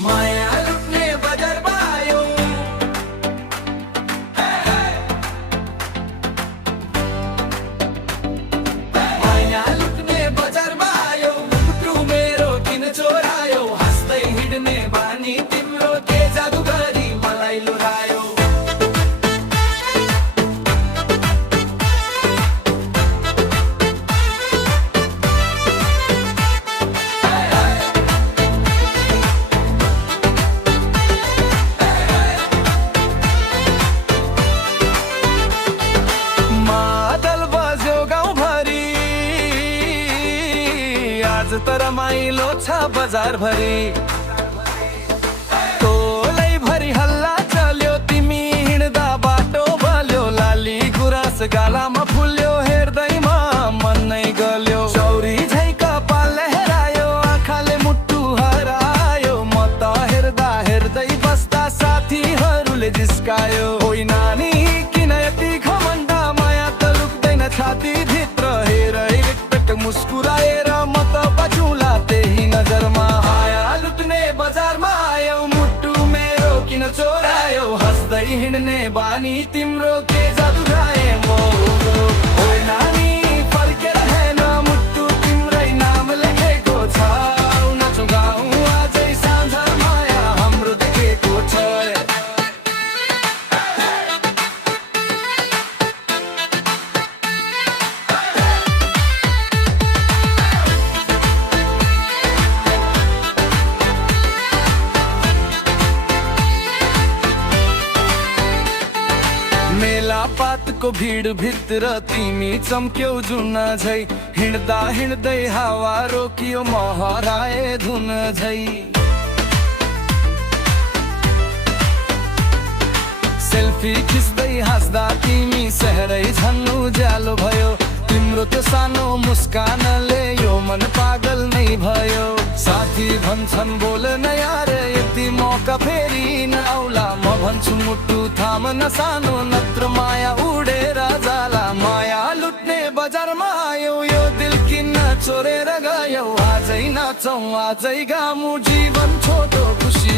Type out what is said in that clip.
माया लुट्ने बजारमा आयो माया लुट्ने बजारमा आयो मुटु मेरो किन चोरायो हाँस्दै हिँड्ने बानी तिम्रो के जादु गरी मलाई लुरायो तर माइलो छ बजार भरी टोलै भरी हल्ला चल्यो तिमी हिँड्दा बाटो बल्यो लाली गुराँस गालामा फुल्यो हेर्दैमा मन नै गल्यो चौरी झै कपाल लहरायो आँखाले मुटु हरायो म त हेर्दा हेर्दै बस्दा साथीहरूले जिस्कायो ओइ नानी किन यति घमण्ड माया त लुक्दैन छाती भित्र हेर एकपटक मुस्कुराएर म त बचुला त्यही नजरमा माया लुट्ने बजारमा आयो मुटु मेरो किन चोरायो हाँस्दै हिँड्ने बानी तिम्रो के जादु खाए म ओइ नानी फर्केर हेर्न मुटु तिम्रै नाम लेखेको छ नाचौँ गाउँ आजै साँझ माया हाम्रो देखेको छ मेलापातको भिड भित्र तिमी चम्क्यौ जुन झै हिँड्दा हिँड्दै हावा रोकियो म हराए धुन झै सेल्फी खिच्दै हाँस्दा तिमी सहरै झन् उज्यालो भयो तिम्रो त्यो सानो मुस्कानले यो मन पागल नै भयो साथी भन्छन् बोल न यार यति मौका फेरि नआउला म भन्छु मुटु थाम न सानो नत्र माया उडेर जाला माया लुट्ने बजारमा आयो यो दिल किन चोरेर गयो आजै नाचौँ आजै गामु जीवन छोटो खुसी